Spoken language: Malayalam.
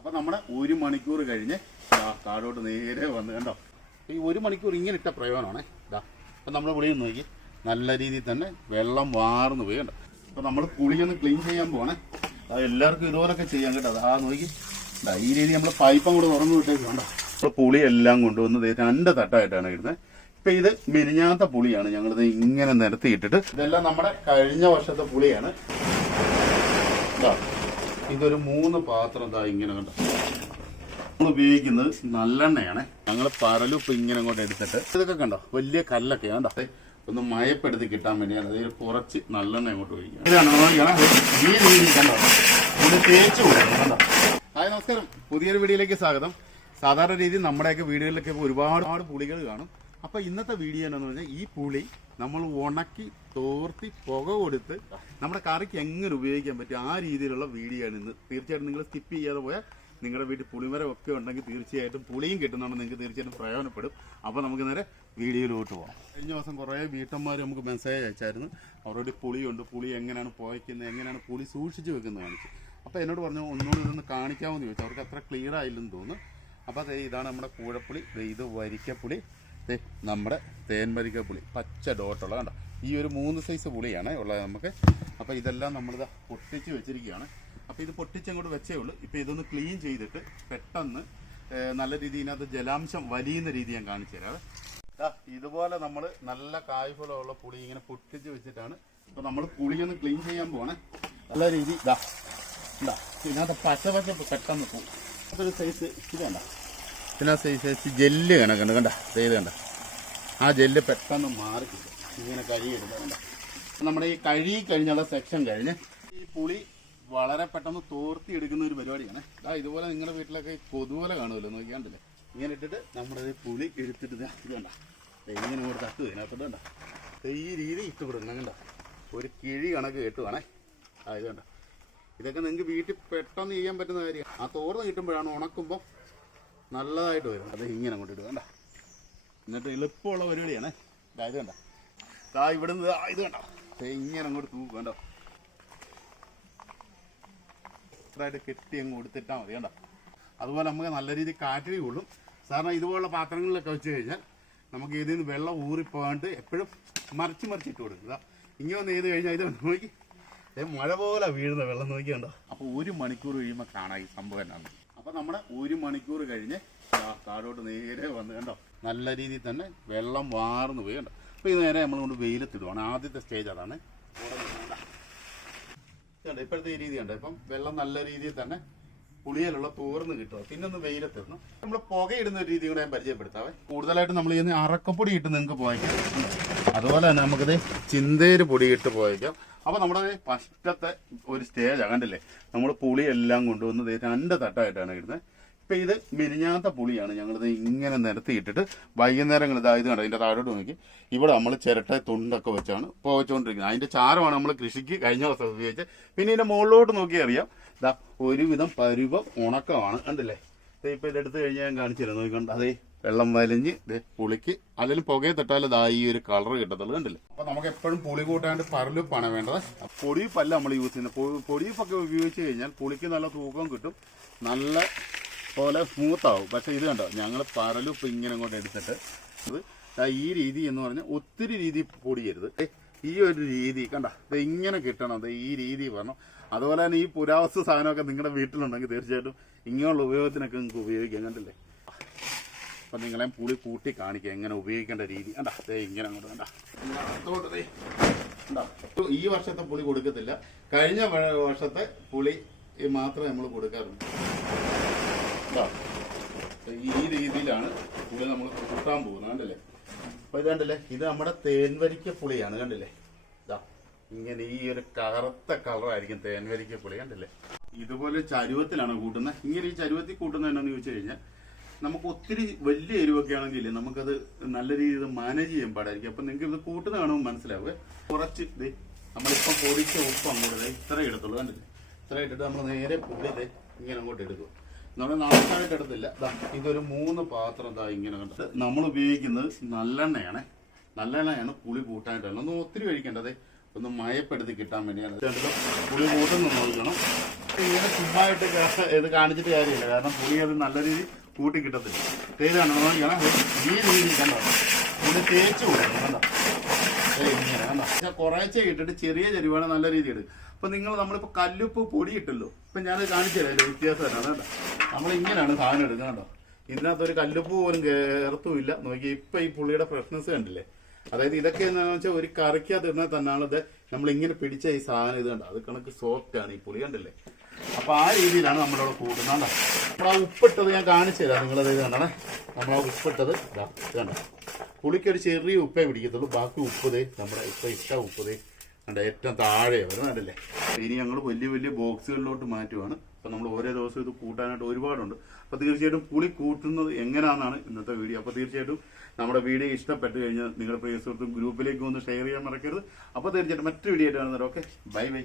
അപ്പൊ നമ്മുടെ ഒരു മണിക്കൂർ കഴിഞ്ഞ് താഴോട്ട് നേരെ വന്ന് കണ്ടോ? ഈ ഒരു മണിക്കൂർ ഇങ്ങനെ ഇട്ട പ്രയോജനമാണേ. ഇതാ അപ്പൊ നമ്മൾ വിളിയിൽ നോക്കി. നല്ല രീതിയിൽ തന്നെ വെള്ളം വാർന്നു പോയി കണ്ടോ? അപ്പൊ നമ്മൾ കുളിയൊന്ന് ക്ലീൻ ചെയ്യാൻ പോണേ അത് എല്ലാവർക്കും ഇതുപോലൊക്കെ ചെയ്യാൻ കേട്ടോ. അതാ നോക്കി. ഈ രീതി നമ്മൾ പൈപ്പ് അങ്ങോട്ട് തുറന്നു വിട്ടേക്ക് കണ്ടോ? പുളി എല്ലാം കൊണ്ടുവന്ന് രണ്ട് തട്ടായിട്ടാണ് ഇടുന്നത്. ഇപ്പൊ ഇത് മെരിഞ്ഞാത്ത പുളിയാണ്. ഞങ്ങളിത് ഇങ്ങനെ നിരത്തിയിട്ടിട്ട് ഇതെല്ലാം നമ്മുടെ കഴിഞ്ഞ വർഷത്തെ പുളിയാണ്. ഇതൊരു മൂന്ന് പാത്രം ഇതാ ഇങ്ങനെ കണ്ട? നമ്മൾ ഉപയോഗിക്കുന്നത് നല്ലെണ്ണയാണ്. ഞങ്ങൾ പരലുപ്പ് ഇങ്ങനെ അങ്ങോട്ട് എടുത്തിട്ട് ഇതൊക്കെ കണ്ടോ? വലിയ കല്ലൊക്കെ കണ്ടോ? ഒന്ന് മയപ്പെടുത്തി കിട്ടാൻ വേണ്ടിയാണ് അതിൽ കുറച്ച് നല്ലെണ്ണ അങ്ങോട്ട് ഒഴിക്കുക ഹായ് നമസ്കാരം. പുതിയൊരു വീഡിയോയിലേക്ക് സ്വാഗതം. സാധാരണ രീതിയിൽ നമ്മുടെയൊക്കെ വീടുകളിലൊക്കെ ഒരുപാട് പുളികൾ കാണും. അപ്പൊ ഇന്നത്തെ വീഡിയോ എന്താണെന്ന് പറഞ്ഞാൽ ഈ പുളി നമ്മൾ ഉണക്കി തോർത്തി പുക കൊടുത്ത് നമ്മുടെ കറിക്ക് എങ്ങനെ ഉപയോഗിക്കാൻ പറ്റും ആ രീതിയിലുള്ള വീഡിയോ ആണ് ഇന്ന്. തീർച്ചയായിട്ടും നിങ്ങൾ സ്കിപ്പ് ചെയ്യാതെ പോയാൽ നിങ്ങളുടെ വീട്ടിൽ പുളിമര ഒക്കെ ഉണ്ടെങ്കിൽ തീർച്ചയായിട്ടും പുളിയും കിട്ടുന്നുണ്ട് നിങ്ങൾക്ക് തീർച്ചയായിട്ടും പ്രയോജനപ്പെടും. അപ്പോൾ നമുക്ക് നേരെ വീഡിയോയിലോട്ട് പോകാം കഴിഞ്ഞ ദിവസം കുറേ വീട്ടന്മാർ നമുക്ക് മെസ്സേജ് അയച്ചായിരുന്നു. അവരോട് പുളിയുണ്ട് പുളി എങ്ങനെയാണ് പോയിക്കുന്നത് എങ്ങനെയാണ് പുളി സൂക്ഷിച്ച് വെക്കുന്നത് കാണിച്ചു. അപ്പോൾ എന്നോട് പറഞ്ഞു ഒന്നുകൂടി ഇതൊന്ന് കാണിക്കാമെന്ന് ചോദിച്ചു. അവർക്ക് അത്ര ക്ലിയർ ആയില്ലെന്ന് തോന്നുന്നു. അപ്പോൾ ഇതാണ് നമ്മുടെ കൂഴപ്പുളി ഇത് വരിക്കപ്പുളി. ദേ തേൻമരിക പുളി പച്ച ഡോട്ടുള്ള കണ്ടോ? ഈ ഒരു മൂന്ന് സൈസ് പുളിയാണ് ഉള്ളത് നമുക്ക്. അപ്പോൾ ഇതെല്ലാം നമ്മളിത് പൊട്ടിച്ച് വെച്ചിരിക്കുകയാണ്. അപ്പോൾ ഇത് പൊട്ടിച്ചങ്ങോട്ട് വെച്ചേ ഉള്ളൂ. ഇപ്പോൾ ഇതൊന്ന് ക്ലീൻ ചെയ്തിട്ട് പെട്ടെന്ന് നല്ല രീതിയിൽ ഇതിനകത്ത് ജലാംശം വലിയുന്ന രീതി ഞാൻ കാണിച്ചു തരാം ഇതുപോലെ നമ്മൾ നല്ല കായ്ഫലമുള്ള പുളി ഇങ്ങനെ പൊട്ടിച്ച് വെച്ചിട്ടാണ് ഇപ്പോൾ നമ്മൾ പുളിയൊന്ന് ക്ലീൻ ചെയ്യാൻ പോകണേ നല്ല രീതി ഇതാ ഇതാ ഇതിനകത്ത് പച്ച പച്ച പെട്ടെന്ന് പോകും അതൊരു സൈസ് ഇത് കണ്ട? ഇതിനകത്ത് സൈസ് ജെല്ല് കണക്കുണ്ട്. കണ്ട ചെയ്ത് കണ്ട. ആ ജെല്ല് പെട്ടെന്ന് മാറി കിട്ടും. ഇങ്ങനെ കഴുകിയെടുക്കുക കണ്ട. നമ്മുടെ ഈ കഴുകി കഴിഞ്ഞുള്ള സെക്ഷൻ കഴിഞ്ഞ് ഈ പുളി വളരെ പെട്ടെന്ന് തോർത്തി എടുക്കുന്ന ഒരു പരിപാടിയാണ്. ഇതാ ഇതുപോലെ നിങ്ങളുടെ വീട്ടിലൊക്കെ കൊതുപോലെ കാണുമല്ലോ നോക്കിയാണ്ടല്ലേ ഇങ്ങനെ ഇട്ടിട്ട് നമ്മുടെ പുളി എടുത്തിട്ട് ഇത് കണ്ട. ഇങ്ങനെ കൂടെ തട്ട് ഇതിനകത്തോട്ട് കണ്ട. ഈ രീതി കൊടുക്കണം കണ്ട. ഒരു കിഴി കണക്ക് കെട്ടുവാണേ ആ ഇത് കണ്ട. ഇതൊക്കെ നിങ്ങൾക്ക് വീട്ടിൽ പെട്ടെന്ന് ചെയ്യാൻ പറ്റുന്ന കാര്യമാണ്. ആ തോർന്ന് കിട്ടുമ്പോഴാണ് ഉണക്കുമ്പോൾ നല്ലതായിട്ട് വരും. അത് ഇങ്ങനെ അങ്ങോട്ട് ഇടുക. കണ്ട? എന്നിട്ട് എളുപ്പമുള്ള പരിപാടിയാണ്. ഇത് കണ്ട? ദാ ഇവിടെ നിന്ന് ഇത് കണ്ട? ഇങ്ങനെ അങ്ങോട്ട് തൂക്കും കണ്ടോ? ഇത്രയായിട്ട് കെട്ടി അങ്ങ് കൊടുത്തിട്ടാൽ മതി കണ്ടോ? അതുപോലെ നമുക്ക് നല്ല രീതിയിൽ കാറ്റിൽ കൊള്ളും സാറിന് ഇതുപോലുള്ള പാത്രങ്ങളിലൊക്കെ വെച്ച് കഴിഞ്ഞാൽ നമുക്ക് ഇതിൽ നിന്ന് വെള്ളം ഊറിപ്പോകാണ്ട് എപ്പോഴും മറിച്ച് മറിച്ചിട്ട് കൊടുക്കുക ഇങ്ങനെ വന്ന് ചെയ്ത് കഴിഞ്ഞാൽ ഇത് നോക്കി. മഴ പോലെ വീഴുന്ന വെള്ളം നോക്കിയുണ്ടോ അപ്പോൾ ഒരു മണിക്കൂർ കഴിയുമ്പോൾ കാണാം ഈ സംഭവം എന്നാണ് അപ്പോൾ നമ്മുടെ ഒരു മണിക്കൂർ കഴിഞ്ഞ് താഴോട്ട് നേരെ വന്ന് കണ്ടോ? നല്ല രീതിയിൽ തന്നെ വെള്ളം വാർന്നു പോയി കണ്ടോ? അപ്പോൾ ഇത് നേരെ നമ്മൾ കൊണ്ട് വെയിലത്തിടുവാണ്. ആദ്യത്തെ സ്റ്റേജ് അതാണ്. കണ്ടോ. ഇപ്പോഴത്തെ ഈ രീതി ഉണ്ട് ഇപ്പം വെള്ളം നല്ല രീതിയിൽ തന്നെ പുളിയിലുള്ള തോർന്ന് കിട്ടുക പിന്നെ ഒന്ന് വെയിലത്തിടണം. നമ്മൾ പുകയിടുന്ന ഒരു രീതി കൂടെ ഞാൻ പരിചയപ്പെടുത്താവേ. കൂടുതലായിട്ട് നമ്മൾ ചെയ്യുന്ന അറക്കപ്പൊടി ഇട്ട് നിങ്ങൾക്ക് പോയിക്കാം അതുപോലെ തന്നെ നമുക്കിത് ചിന്തേര് പൊടി ഇട്ട് പോയിക്കാം അപ്പൊ നമ്മുടെ ഫസ്റ്റത്തെ ഒരു സ്റ്റേജ് കണ്ടില്ലേ? നമ്മൾ പുളി എല്ലാം കൊണ്ടുവന്ന് ദേ രണ്ട് തട്ടായിട്ടാണ് ഇടുന്നത് ഇപ്പൊ ഇത് മിനിഞ്ഞാത്ത പുളിയാണ്. ഞങ്ങളിത് ഇങ്ങനെ നിരത്തിയിട്ടിട്ട് വൈകുന്നേരങ്ങൾ ഇതായത് കണ്ടോ? ഇതിന്റെ താഴോട്ട് നോക്കി. ഇവിടെ നമ്മൾ ചിരട്ട തുണ്ടൊക്കെ വെച്ചാണ് പോവച്ചുകൊണ്ടിരിക്കുന്നത് അതിന്റെ ചാരമാണ് നമ്മൾ കൃഷിക്ക് കഴിഞ്ഞ ദിവസം ഉപയോഗിച്ചത്. പിന്നെ ഇതിന്റെ മുകളിലോട്ട് നോക്കി അറിയാം. ഇതാ ഒരുവിധം പരുവം ഉണക്കമാണ്. കണ്ടില്ലേ? ഇപ്പൊ ഇതെടുത്ത് കഴിഞ്ഞാൽ ഞാൻ കാണിച്ചു തരാം നോക്കിക്കൊണ്ട്. അതേ വെള്ളം വലിഞ്ഞ് പുളിക്ക് അതിലും പുകയെ തട്ടാൽ ഇതാ ഈ ഒരു കളർ കിട്ടത്തുള്ളൂ കണ്ടില്ലേ? അപ്പൊ നമുക്ക് എപ്പോഴും പുളി കൂട്ടാണ്ട് പറലുപ്പാണ് വേണ്ടത്. പൊടിയപ്പല്ല നമ്മൾ യൂസ് ചെയ്യുന്നത്. പൊടിയപ്പൊക്കെ ഉപയോഗിച്ച് കഴിഞ്ഞാൽ പുളിക്ക് നല്ല തൂക്കം കിട്ടും നല്ല പോലെ സ്മൂത്ത് ആവും പക്ഷെ ഇത് കണ്ടോ? ഞങ്ങൾ പറലുപ്പ് ഇങ്ങനെ അങ്ങോട്ട് എടുത്തിട്ട് അത് ഈ രീതി എന്ന് പറഞ്ഞാൽ ഒത്തിരി രീതി പൊടിയരുത്. ഈ ഒരു രീതി കണ്ട ഇത് ഇങ്ങനെ കിട്ടണം അത് ഈ രീതി പറഞ്ഞു അതുപോലെ തന്നെ ഈ പുരാവസ്തു സാധനമൊക്കെ നിങ്ങളുടെ വീട്ടിലുണ്ടെങ്കിൽ തീർച്ചയായിട്ടും ഇങ്ങനെയുള്ള ഉപയോഗത്തിനൊക്കെ നിങ്ങൾക്ക് ഉപയോഗിക്കാം കണ്ടില്ലേ? അപ്പൊ നിങ്ങളെ പുളി കൂട്ടി കാണിക്കുക എങ്ങനെ ഉപയോഗിക്കേണ്ട രീതി. കണ്ട? ദേ ഇങ്ങനെ അങ്ങോട്ട് കണ്ട? ദേ. കണ്ടോ? ഈ വർഷത്തെ പുളി കൊടുക്കത്തില്ല. കഴിഞ്ഞ വർഷത്തെ പുളി മാത്രമേ നമ്മൾ കൊടുക്കാറുണ്ട് കണ്ടോ? ഈ രീതിയിലാണ് പുളി നമ്മൾ കൂട്ടാൻ പോകുന്നത്. കണ്ടല്ലേ? അപ്പൊ ഇത് കണ്ടല്ലേ? ഇത് നമ്മുടെ തേൻവരിക്ക പുളിയാണ്. കണ്ടില്ലേ? ഇങ്ങനെ ഈ ഒരു കറുത്ത കളറായിരിക്കും തേൻവരിക്ക പുളി. കണ്ടില്ലേ? ഇതുപോലെ ചരുവത്തിലാണ് കൂട്ടുന്നത്. ഇങ്ങനെ ഈ ചരുവത്തിൽ കൂട്ടുന്നത് എന്നാന്ന് ചോദിച്ചു കഴിഞ്ഞാൽ നമുക്ക് ഒത്തിരി വലിയ എരിവൊക്കെ ആണെങ്കിൽ നമുക്കത് നല്ല രീതിയിൽ മാനേജ് ചെയ്യാൻ പാടായിരിക്കും. അപ്പൊ നിങ്ങൾക്ക് ഇത് കൂട്ടുന്ന കാണുമ്പോൾ മനസ്സിലാവുക. കുറച്ച് ദേ നമ്മളിപ്പം പൊടിച്ച ഉപ്പ് അങ്ങോട്ട് ഇത്ര എടുത്തുള്ളൂ കണ്ടില്ലേ? ഇത്ര ഇട്ടിട്ട് നമ്മൾ നേരെ പൊടി ഇങ്ങനെ അങ്ങോട്ട് എടുക്കും നമ്മൾ നന്നായിട്ട് എടുത്തില്ല. ഇതൊരു മൂന്ന് പാത്രം ദാ ഇങ്ങനെ കണ്ടത് നമ്മൾ ഉപയോഗിക്കുന്നത് നല്ലെണ്ണയാണ്. നല്ലെണ്ണയാണ് പുളി കൂട്ടാനായിട്ടുള്ളത് ഒന്നും ഒത്തിരി കഴിക്കേണ്ടത് ഒന്ന് മയപ്പെടുത്തി കിട്ടാൻ വേണ്ടിയാണ്. ഇത് പുളി കൂട്ടുന്നു നോക്കണം. ഇങ്ങനെ ചുമ്മായിട്ട് ഇത് കാണിച്ചിട്ട് കാര്യമില്ല. കാരണം പുളി അത് നല്ല രീതിയിൽ കൂട്ടി കിട്ടത്തില്ല. തേയിലാണ് ഈ രീതിയിൽ കണ്ടോ? ഇത് തേച്ച് കൊടുക്കണം കണ്ടോ? ഇങ്ങനെ കണ്ടോ? ഇട്ടിട്ട് ചെറിയ ചെരുവാണ് നല്ല രീതിയിൽ അപ്പൊ നിങ്ങൾ നമ്മളിപ്പോ കല്ലുപ്പ് പൊടി ഇട്ടല്ലോ ഇപ്പൊ ഞാൻ കാണിച്ചു തരാം വ്യത്യാസം തരാം കേട്ടോ നമ്മൾ ഇങ്ങനെയാണ് സാധനം എടുക്കുന്നത് കേട്ടോ ഇതിനകത്ത് ഒരു കല്ലുപ്പ് പോലും കയറത്തുമില്ല നോക്കി ഇപ്പൊ ഈ പുള്ളിയുടെ ഫ്രഷ്നെസ് കണ്ടില്ലേ? അതായത് ഇതൊക്കെ എന്താണെന്ന് വെച്ചാൽ ഒരു കറിക്കകത്ത് തന്നെയാണ് ഇത്. നമ്മൾ ഇങ്ങനെ പിടിച്ച ഈ സാധനം ഇത് കണ്ടോ? അത് കണക്ക് സോഫ്റ്റ് ആണ് ഈ പുളി കണ്ടില്ലേ? അപ്പൊ ആ രീതിയിലാണ് നമ്മളിവിടെ കൂട്ടുന്നത് നമ്മൾ ആ ഉപ്പിട്ടത് ഞാൻ കാണിച്ചു തരാം. നിങ്ങളത് കണ്ടേ നമ്മൾ ആ ഉപ്പിട്ടത് ഇതാ പുളിക്കൊരു ചെറിയ ഉപ്പേ പിടിക്കത്തുള്ളൂ. ബാക്കി ഉപ്പ് ദേ നമ്മുടെ ഇപ്പൊ ഇഷ്ട ഉപ്പതേ കണ്ട? ഏറ്റവും താഴെ വരുന്നുണ്ടല്ലേ ഇനി ഞങ്ങൾ വലിയ വലിയ ബോക്സുകളിലോട്ട് മാറ്റുവാണ്. അപ്പൊ നമ്മൾ ഓരോ ദിവസവും ഇത് കൂട്ടാനായിട്ട് ഒരുപാടുണ്ട്. അപ്പൊ തീർച്ചയായിട്ടും പുളി കൂട്ടുന്നത് എങ്ങനെയാണെന്നാണ് ഇന്നത്തെ വീഡിയോ. അപ്പൊ തീർച്ചയായിട്ടും നമ്മുടെ വീഡിയോ ഇഷ്ടപ്പെട്ട് കഴിഞ്ഞാൽ നിങ്ങളുടെ പ്രിയ സുഹൃത്തും ഗ്രൂപ്പിലേക്ക് ഒന്ന് ഷെയർ ചെയ്യാൻ മറക്കരുത്. അപ്പൊ തീർച്ചയായിട്ടും മറ്റൊരു വീഡിയോ ആയിട്ട് കാണുന്നവർ ഓക്കെ? Bye bye.